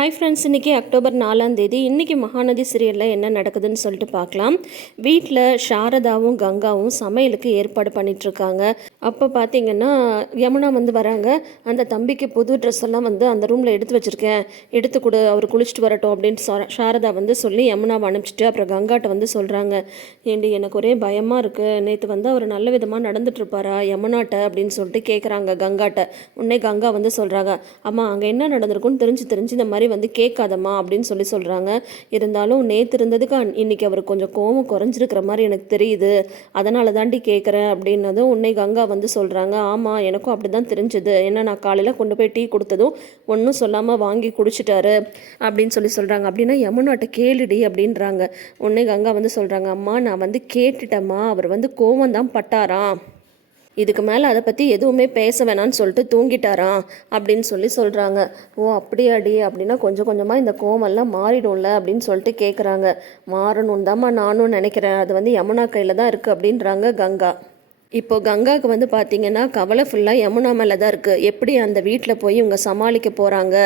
Hi friends, இன்றைக்கி October 4ஆம் தேதி. இன்றைக்கி மகாநதி சீரியலில் என்ன நடக்குதுன்னு சொல்லிட்டு பார்க்கலாம். வீட்டில் சாரதாவும் கங்காவும் சமையலுக்கு ஏற்பாடு பண்ணிகிட்ருக்காங்க. அப்போ பார்த்திங்கன்னா யமுனா வராங்க. அந்த தம்பிக்கு புது ட்ரெஸ் எல்லாம் அந்த ரூமில் எடுத்து வச்சுருக்கேன், எடுத்து கொடு, அவர் குளிச்சுட்டு வரட்டும் அப்படின்னு சாரதா சொல்லி யமுனாவை அனுப்பிச்சிட்டு அப்புறம் கங்காட்ட சொல்கிறாங்க. ஏண்டி, எனக்கு ஒரே பயமாக இருக்குது, நேற்று அவர் நல்ல விதமாக நடந்துட்டுருப்பாரா யமுனாட்ட அப்படின்னு சொல்லிட்டு கேட்குறாங்க கங்காட்ட. உடனே கங்கா சொல்கிறாங்க, அம்மா அங்கே என்ன நடந்திருக்குன்னு தெரிஞ்சு இந்த மாதிரி கேட்காதம்மா அப்படின்னு சொல்கிறாங்க. இருந்தாலும் நேற்று இருந்ததுக்கு இன்னைக்கு அவர் கொஞ்சம் கோவம் குறைஞ்சிருக்கிற மாதிரி எனக்கு தெரியுது, அதனால தாண்டி கேட்குறேன் அப்படின்னதும் உன்னை கங்கா சொல்கிறாங்க. ஆமாம், எனக்கும் அப்படி தான் தெரிஞ்சுது. ஏன்னா நான் காலையில் கொண்டு போய் டீ கொடுத்ததும் ஒன்றும் சொல்லாமல் வாங்கி குடிச்சிட்டாரு அப்படின்னு சொல்கிறாங்க. அப்படின்னா யமுனாட்ட கேளுடி அப்படின்றாங்க. உன்னை கங்கா சொல்கிறாங்க, அம்மா நான் கேட்டுட்டேம்மா, அவர் கோவம் தான் பட்டாராம், இதுக்கு மேலே அதை பற்றி எதுவுமே பேச வேணான்னு சொல்லிட்டு தூங்கிட்டாராம் அப்படின்னு சொல்கிறாங்க. ஓ அப்படியாடி, அப்படின்னா கொஞ்சம் கொஞ்சமாக இந்த கோவமெல்லாம் மாறிடும்ல அப்படின்னு சொல்லிட்டு கேட்குறாங்க. மாறணும் தாம்மா நானும் நினைக்கிறேன், அது யமுனா கையில் தான் இருக்குது அப்படின்றாங்க கங்கா. இப்போது கங்காவுக்கு பார்த்திங்கன்னா கவலை ஃபுல்லாக யமுனா மேலே தான் இருக்குது. எப்படி அந்த வீட்டில் போய் இவங்க சமாளிக்க போகிறாங்க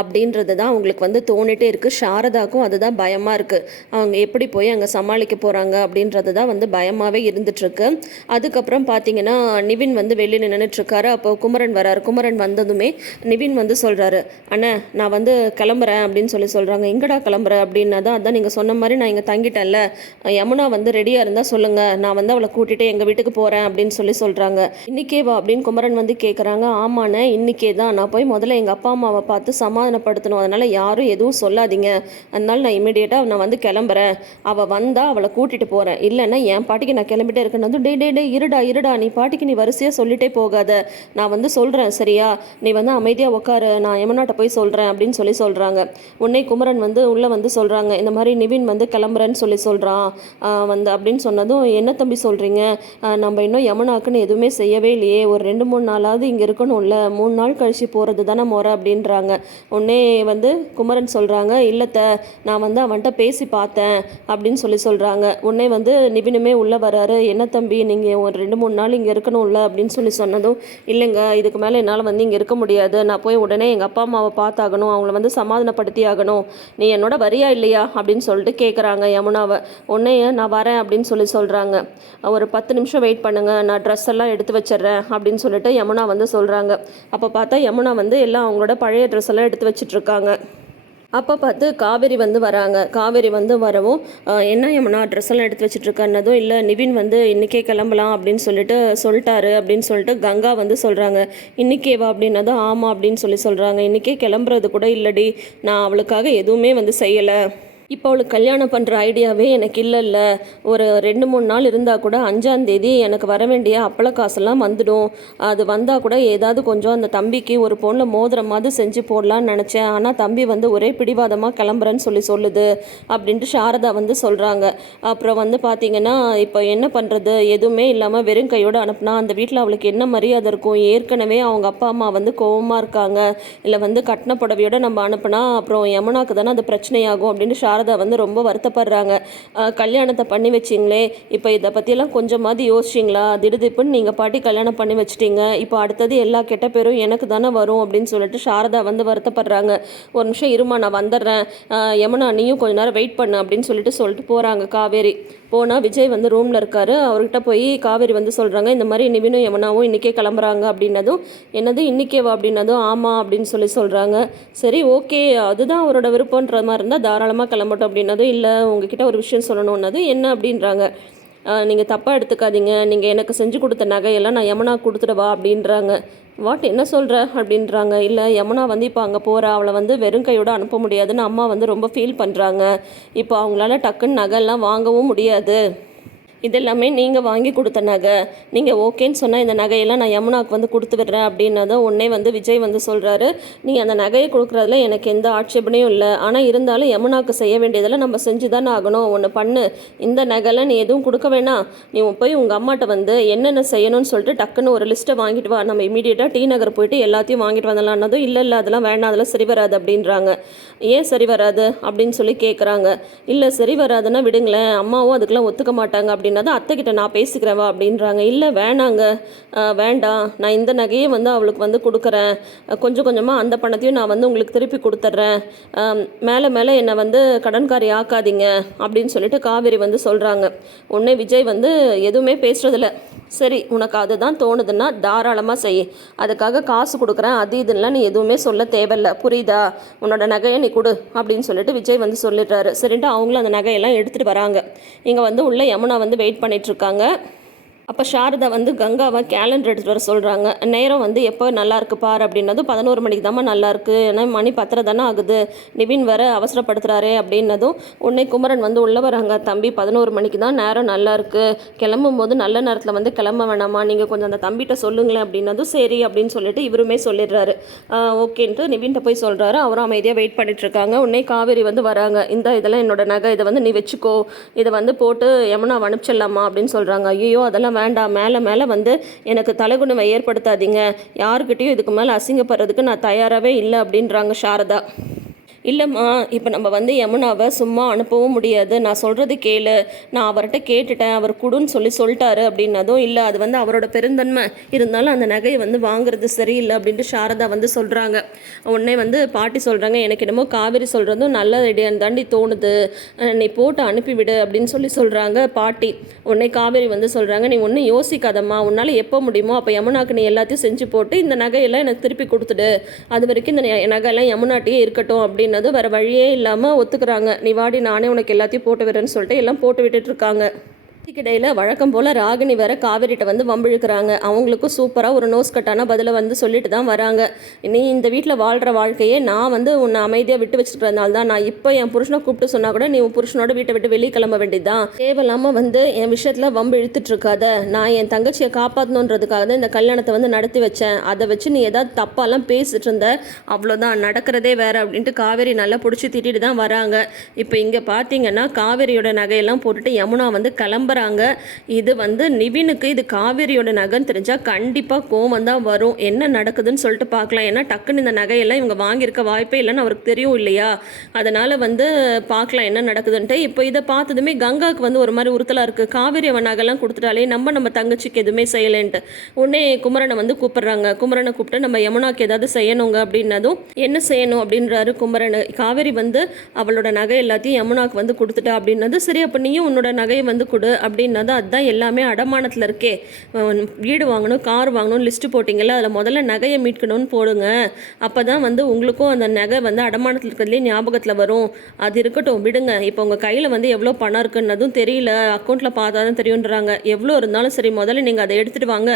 அப்படின்றது தான் அவங்களுக்கு தோணிட்டே இருக்குது. சாரதாக்கும் அதுதான் பயமாக இருக்குது. அவங்க எப்படி போய் அங்கே சமாளிக்க போகிறாங்க அப்படின்றது தான் பயமாகவே இருந்துகிட்ருக்கு. அதுக்கப்புறம் பார்த்திங்கன்னா நிவின் வெளியில் நின்றுட்டுருக்காரு. அப்போ குமரன் வராரு. குமரன் வந்ததுமே நிவின் சொல்கிறாரு, அண்ணா நான் கிளம்புறேன் அப்படின்னு சொல்கிறாங்க. எங்கடா கிளம்புற அப்படின்னா தான், அதான் நீங்கள் சொன்ன மாதிரி நான் இங்கே தங்கிட்டேன்ல, யமுனா ரெடியாக இருந்தால் சொல்லுங்கள், நான் அவளை கூட்டிகிட்டு எங்கள் வீட்டுக்கு போகிறேன் அப்படின்னு சொல்கிறாங்க. இன்னைக்கே வா அப்படின்னு குமரன் கேட்குறாங்க. ஆமாண்ணே இன்னைக்கே தான், நான் போய் முதல்ல எங்கள் அப்பா அம்மாவை பார்த்து சமாதானப்படுத்தணும், அதனால் யாரும் எதுவும் சொல்லாதீங்க, அதனால நான் இமீடியட்டாக நான் கிளம்புறேன், அவள் வந்தால் அவளை கூட்டிகிட்டு போகிறேன், இல்லைன்னா என் பாட்டிக்கு நான் கிளம்பிட்டே இருக்கேன். டே இருடா நீ பாட்டிக்கு நீ வரிசையாக சொல்லிட்டே போகாத, நான் சொல்கிறேன் சரியா, நீ அமைதியாக உட்காரு, நான் யமுனாட்ட போய் சொல்கிறேன் அப்படின்னு சொல்கிறாங்க. உன்னை குமரன் உள்ளே சொல்கிறாங்க, இந்த மாதிரி நிவின் கிளம்புறேன்னு சொல்கிறான் அப்படின்னு சொன்னதும், என்ன தம்பி சொல்கிறீங்க, நம்ம இன்னும் யமுனாக்குன்னு எதுவுமே செய்யவே இல்லையே, ஒரு 2-3 நாளாவது இங்கே இருக்கணும்ல, 3 நாள் கழிச்சு போகிறது தானே முறை அப்படின்றாங்க. உடனே குமரன் சொல்கிறாங்க, இல்லைத்த நான் அவன்கிட்ட பேசி பார்த்தேன் அப்படின்னு சொல்கிறாங்க. உடனே நிவினுமே உள்ளே வராரு. என்ன தம்பி நீங்கள் ஒரு 2-3 நாள் இங்கே இருக்கணும்ல அப்படின்னு சொன்னதும், இல்லைங்க இதுக்கு மேலே என்னால் இங்கே இருக்க முடியாது, நான் போய் உடனே எங்கள் அப்பா அம்மாவை பார்த்தாகணும், அவங்கள சமாதானப்படுத்தி ஆகணும், நீ என்னோட வரியா இல்லையா அப்படின்னு சொல்லிட்டு கேட்குறாங்க யமுனாவை. உடனே நான் வரேன் அப்படின்னு சொல்கிறாங்க. ஒரு 10 நிமிஷம் வெயிட் பண்ணுங்க, நான் ட்ரெஸ் எல்லாம் எடுத்து வச்சிடுறேன் அப்படின்னு சொல்லிட்டு யமுனா சொல்கிறாங்க. அப்போ பார்த்தா யமுனா எல்லாம் அவங்களோட பழைய ட்ரெஸ் எல்லாம் எடுத்து வச்சிட்ருக்காங்க. அப்போ பார்த்து காவேரி வராங்க. காவேரி வரவும், என்ன யமுனா ட்ரெஸ் எல்லாம் எடுத்து வச்சுட்ருக்கன்னதும், இல்லை நிவின் இன்றைக்கே கிளம்பலாம் அப்படின்னு சொல்லிட்டாரு அப்படின்னு சொல்லிட்டு கங்கா சொல்கிறாங்க. இன்றைக்கேவா அப்படின்னதும், ஆமாம் அப்படின்னு சொல்கிறாங்க. இன்றைக்கே கிளம்புறது கூட இல்லடி, நான் அவளுக்காக எதுவுமே செய்யலை, இப்போ அவளுக்கு கல்யாணம் பண்ணுற ஐடியாவே எனக்கு இல்லைல்ல, ஒரு 2-3 நாள் இருந்தால் கூட 5ஆம் தேதி எனக்கு வர வேண்டிய அப்பள காசெல்லாம் வந்துடும், அது வந்தால் கூட ஏதாவது கொஞ்சம் அந்த தம்பிக்கு ஒரு பொண்ணில் மோதிரமாவது செஞ்சு போடலான்னு நினச்சேன், ஆனால் தம்பி ஒரே பிடிவாதமாக கிளம்புறேன்னு சொல்லுது அப்படின்ட்டு சாரதா சொல்கிறாங்க. அப்புறம் பார்த்திங்கன்னா இப்போ என்ன பண்ணுறது, எதுவுமே இல்லாமல் வெறும் கையோடு அனுப்புனா அந்த வீட்டில் அவளுக்கு என்ன மரியாதை இருக்கும், ஏற்கனவே அவங்க அப்பா அம்மா கோவமாக இருக்காங்க, இல்லை கட்டின புடவையோடு நம்ம அனுப்புனா அப்புறம் யமுனாக்கு தானே அது பிரச்சனையாகும் அப்படின்னு சாரதா ரொம்ப வருத்தப்படுறாங்க. கல்யாணத்தை பண்ணி வச்சிங்களே, இப்போ இதை பற்றியெல்லாம் கொஞ்சமாவது யோசிச்சிங்களா, திடுதிப்புன்னு நீங்கள் பாட்டி கல்யாணம் பண்ணி வச்சிட்டிங்க, இப்போ அடுத்தது எல்லா கெட்ட பேரும் எனக்கு தானே வரும் அப்படின்னு சொல்லிட்டு சாரதா வருத்தப்படுறாங்க. ஒரு நிமிஷம் இருமா நான் வந்துடுறேன், யமுனா நீயும் கொஞ்ச நேரம் வெயிட் பண்ணு அப்படின்னு சொல்லிட்டு போகிறாங்க காவேரி. போனால் விஜய் ரூமில் இருக்காரு. அவர்கிட்ட போய் காவேரி சொல்கிறாங்க, இந்த மாதிரி நிவினும் யமுனாவும் இன்றைக்கே கிளம்புறாங்க அப்படின்னதும், என்னது இன்றைக்கேவா அப்படின்னதும், ஆமாம் அப்படின்னு சொல்கிறாங்க. சரி ஓகே, அதுதான் அவரோட விருப்பன்ற மாதிரி இருந்தால் தாராளமாக கிளம்பட்டும் அப்படின்னதும், இல்லை உங்ககிட்ட ஒரு விஷயம் சொல்லணுன்னது, என்ன அப்படின்றாங்க. நீங்கள் தப்பாக எடுத்துக்காதீங்க, நீங்கள் எனக்கு செஞ்சு கொடுத்த நகையெல்லாம் நான் யமுனா கொடுத்துடவா அப்படின்றாங்க. வாட் என்ன சொல்கிற அப்படின்றாங்க. இல்லை யமுனா இப்போ அங்கே போகிறா, அவளை வெறும் கையோடு அனுப்ப முடியாதுன்னு அம்மா ரொம்ப ஃபீல் பண்ணுறாங்க, இப்போ அவங்களால டக்குன்னு நகைலாம் வாங்கவும் முடியாது, இதெல்லாமே நீங்கள் வாங்கி கொடுத்த நகை, நீங்கள் ஓகேன்னு சொன்னால் இந்த நகையெல்லாம் நான் யமுனாவுக்கு கொடுத்து விடுறேன் அப்படின்னதும் உடனே விஜய் சொல்கிறாரு, நீ அந்த நகையை கொடுக்குறதுல எனக்கு எந்த ஆட்சேபனையும் இல்லை, ஆனால் இருந்தாலும் யமுனாவுக்கு செய்ய வேண்டியதெல்லாம் நம்ம செஞ்சு தானே ஆகணும், ஒன்று பண்ணு, இந்த நகைலாம் நீ எதுவும் கொடுக்க வேணாம், நீ போய் உங்கள் அம்மாட்ட என்னென்ன செய்யணும்னு சொல்லிட்டு டக்குன்னு ஒரு லிஸ்ட்டை வாங்கிட்டு வா, நம்ம இமீடியட்டாக டி நகர் போயிட்டு எல்லாத்தையும் வாங்கிட்டு வந்துடலான்னதும், இல்லை அதெல்லாம் வேண்டாம், அதெல்லாம் சரி வராது அப்படின்றாங்க. ஏன் சரி வராது அப்படின்னு கேட்குறாங்க. இல்லை சரி வராதுன்னா விடுங்களேன், அம்மாவும் அதுக்கெல்லாம் ஒத்துக்க மாட்டாங்க அப்படின்னு அப்படின்னா அத்தைக்கிட்ட நான் பேசிக்கிறவா அப்படின்றாங்க. இல்லை வேணாங்க, வேண்டாம், நான் இந்த நகையே வந்து அவளுக்கு வந்து கொடுக்குறேன், கொஞ்சம் கொஞ்சமாக அந்த பணத்தையும் நான் வந்து உங்களுக்கு திருப்பி கொடுத்துட்றேன், மேலே மேலே என்னை வந்து கடன்காரி ஆக்காதீங்க அப்படின்னு சொல்லிட்டு காவேரி வந்து சொல்கிறாங்க. உடனே விஜய் வந்து எதுவுமே பேசுறதில்ல. சரி, உனக்கு அதுதான் தோணுதுன்னா தாராளமாக செய், அதுக்காக காசு கொடுக்குறேன் அது இதுலாம் நீ எதுவுமே சொல்ல தேவையில்ல, புரியுதா, உன்னோட நகையை நீ கொடு அப்படின்னு சொல்லிட்டு விஜய் வந்து சொல்லிடுறாரு. சரின்ட்டு அவங்களும் அந்த நகையெல்லாம் எடுத்துகிட்டு வராங்க. இங்கே வந்து உள்ள யமுனா வந்து வெயிட் பண்ணிகிட்ருக்காங்க. அப்போ சாரதா வந்து கங்காவை கேலண்டர் எடுத்துகிட்டு வர சொல்கிறாங்க. நேரம் வந்து எப்போ நல்லா இருக்கு பார் அப்படின்னதும் 11 மணிக்கு தாம்மா நல்லாயிருக்கு, ஏன்னா மணி 10 தானே ஆகுது, நிவின் வர அவசரப்படுத்துகிறாரே அப்படின்னதும் உடனே குமரன் வந்து உள்ளே வராங்க. தம்பி 11 மணிக்கு தான் நேரம் நல்லா இருக்குது, கிளம்பும் போது நல்ல நேரத்தில் வந்து கிளம்ப வேணாமா, நீங்கள் கொஞ்சம் அந்த தம்பிகிட்ட சொல்லுங்களேன் அப்படின்னதும் சரி அப்படின்னு சொல்லிட்டு இவருமே சொல்லிடுறாரு. ஓகேன்ட்டு நிவின்கிட்ட போய் சொல்கிறாரு. அவரும் அமைதியாக வெயிட் பண்ணிட்டுருக்காங்க. உடனே காவேரி வந்து வராங்க. இதெல்லாம் என்னோட நகை, இதை வந்து நீ வச்சுக்கோ, இதை வந்து போட்டு யமுனா அனுப்பிச்சிடலாமா அப்படின்னு சொல்கிறாங்க. ஐயோ அதெல்லாம் வேண்டாம், மேலே மேலே வந்து எனக்கு தலைகுணவை ஏற்படுத்தாதீங்க, யாருக்கிட்டையும் இதுக்கு மேலே அசிங்கப்படுறதுக்கு நான் தயாராகவே இல்லை அப்படின்றாங்க சாரதா. இல்லைம்மா, இப்போ நம்ம வந்து யமுனாவை சும்மா அனுப்பவும் முடியாது, நான் சொல்கிறது கேளு, நான் அவர்கிட்ட கேட்டுட்டேன், அவர் குடுன்னு சொல்லிட்டாரு அப்படின்னதும் இல்லை, அது வந்து அவரோட பெருந்தன்மை, இருந்தாலும் அந்த நகையை வந்து வாங்குறது சரியில்லை அப்படின்ட்டு சாரதா வந்து சொல்கிறாங்க. உடனே வந்து பாட்டி சொல்கிறாங்க, எனக்கு என்னமோ காவேரி சொல்கிறதும் நல்ல ஐடியான்னு தாண்டி தோணுது, நீ போட்டு அனுப்பிவிடு அப்படின்னு சொல்கிறாங்க பாட்டி. உடனே காவேரி வந்து சொல்கிறாங்க, நீ ஒன்றும் யோசிக்காதம்மா, உன்னால் எப்போ முடியுமோ அப்போ யமுனாக்கு நீ எல்லாத்தையும் செஞ்சு போட்டு இந்த நகையெல்லாம் எனக்கு திருப்பி கொடுத்துடு, அது வரைக்கும் இந்த நகையெல்லாம் யமுனாட்டியே இருக்கட்டும் அப்படின்னு வேறு வழியே இல்லாமல் ஒத்துக்கிறாங்க. நீ வாடி, நானே உனக்கு எல்லாத்தையும் போட்டு விடுறேன்னு சொல்லிட்டு எல்லாம் போட்டு விட்டுட்டு இருக்காங்க. இடையில் வழக்கம் போல் ராகினி வேற காவேரிட்ட வந்து வம்பிழுக்கிறாங்க. அவங்களுக்கும் சூப்பராக ஒரு நோஸ் கட்டான பதிலை வந்து சொல்லிட்டு தான் வராங்க. நீ இந்த வீட்டில் வாழ்கிற வாழ்க்கையே நான் வந்து உன்னை அமைதியாக விட்டு வச்சுருக்கிறதுனால தான், நான் இப்போ என் புருஷனை கூப்பிட்டு சொன்னால் கூட நீ உன் புருஷனோட வீட்டை விட்டு வெளியே கிளம்ப வேண்டியதுதான், தேவையில்லாமல் வந்து என் விஷயத்தில் வம்பு இழுத்துட்டு இருக்காத, நான் என் தங்கச்சியை காப்பாற்றணுன்றதுக்காக தான் இந்த கல்யாணத்தை வந்து நடத்தி வச்சேன், அதை வச்சு நீ ஏதாவது தப்பாலாம் பேசிட்டு இருந்த, அவ்வளோதான், நடக்கிறதே வேற அப்படின்ட்டு காவேரி நல்லா பிடிச்சி திட்டிட்டு தான் வராங்க. இப்போ இங்கே பார்த்தீங்கன்னா காவேரியோட நகையெல்லாம் போட்டுட்டு யமுனா வந்து கிளம்புறாங்க. இது வந்து நிவினுக்கு இது காவேரியோட நகைன்னு தெரிஞ்சால் கண்டிப்பாக கோவம் தான் வரும். என்ன நடக்குதுன்னு சொல்லிட்டு பார்க்கலாம். ஏன்னா டக்குன்னு இந்த நகையெல்லாம் இவங்க வாங்கியிருக்க வாய்ப்பே இல்லைன்னு அவருக்கு தெரியும் இல்லையா, அதனால் வந்து பார்க்கலாம் என்ன நடக்குதுன்ட்டு. இப்போ இதை பார்த்ததுமே கங்காவுக்கு வந்து ஒரு மாதிரி உறுத்தலாக இருக்குது. காவேரி அவன் நகைலாம் கொடுத்துட்டாலே நம்ம தங்கச்சிக்கு எதுவுமே செய்யலைன்ட்டு உடனே குமரனை வந்து கூப்பிட்றாங்க. குமரனை கூப்பிட்டு நம்ம யமுனாக்கு ஏதாவது செய்யணுங்க அப்படின்னதும் என்ன செய்யணும் அப்படின்றாரு குமரன். காவேரி வந்து அவளோட நகை எல்லாத்தையும் யமுனாக்கு வந்து கொடுத்துட்டா அப்படின்னது. சரி, அப்போ நீயும் உன்னோட நகையை வந்து கொடு அப்படின்னதும், அதுதான் எல்லாமே அடமானத்தில் இருக்கே, வீடு வாங்கணும் கார் வாங்கணும் லிஸ்ட்டு போட்டிங்கல்ல, அதில் முதல்ல நகையை மீட்கணும்னு போடுங்க, அப்போ தான் வந்து உங்களுக்கும் அந்த நகை வந்து அடமானத்தில் இருக்கிறதுலேயே ஞாபகத்தில் வரும், அது இருக்கட்டும் விடுங்க, இப்போ உங்கள் கையில் வந்து எவ்வளோ பணம் இருக்குன்னதும் தெரியல, அக்கௌண்ட்டில் பார்த்தா தான் தெரியுன்றாங்க. எவ்வளோ இருந்தாலும் சரி, முதல்ல நீங்கள் அதை எடுத்துகிட்டு வாங்க,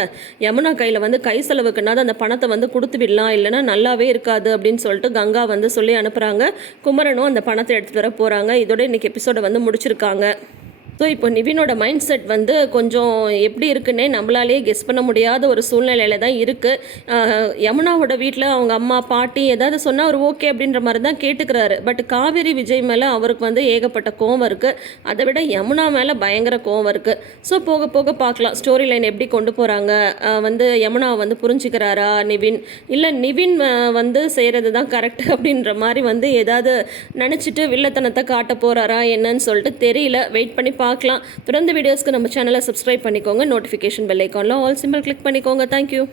யமுனா கையில் வந்து கை செலவுக்குன்னாது அந்த பணத்தை வந்து கொடுத்து விடலாம், இல்லைன்னா நல்லாவே இருக்காது அப்படின்னு சொல்லிட்டு கங்கா வந்து சொல்லி அனுப்புகிறாங்க. குமரனும் அந்த பணத்தை எடுத்துகிட்டு வர போகிறாங்க. இதோட இன்றைக்கி எபிசோடை வந்து முடிச்சிருக்காங்க. ஸோ இப்போ நிவினோட மைண்ட் செட் வந்து கொஞ்சம் எப்படி இருக்குன்னே நம்மளாலே கெஸ் பண்ண முடியாத ஒரு சூழ்நிலையில் தான் இருக்குது. யமுனாவோட வீட்டில் அவங்க அம்மா பாட்டி ஏதாவது சொன்னால் அவர் ஓகே அப்படின்ற மாதிரி தான் கேட்டுக்கிறாரு. பட் காவேரி விஜய் மேலே அவருக்கு வந்து ஏகப்பட்ட கோவம் இருக்குது, அதை விட யமுனா மேலே பயங்கர கோவம் இருக்குது. ஸோ போக போக பார்க்கலாம் ஸ்டோரி லைன் எப்படி கொண்டு போகிறாங்க. வந்து யமுனாவை வந்து புரிஞ்சுக்கிறாரா நிவின், இல்லை நிவின் வந்து செய்கிறது தான் கரெக்ட் அப்படின்ற மாதிரி வந்து ஏதாவது நினச்சிட்டு வில்லத்தனத்தை காட்ட போகிறாரா என்னன்னு சொல்லிட்டு தெரியல. வெயிட் பண்ணி பார்க்கலாம். தொடர்ந்து வீடியோஸ்க்கு நம்ம சேனலை சப்ஸ்கிரைப் பண்ணிக்கோங்க. நோட்டிஃபிகேஷன் பெல் ஐக்கானில் ஆல் சிம்பிள் கிளிக் பண்ணிக்கோங்க. தேங்க்யூ.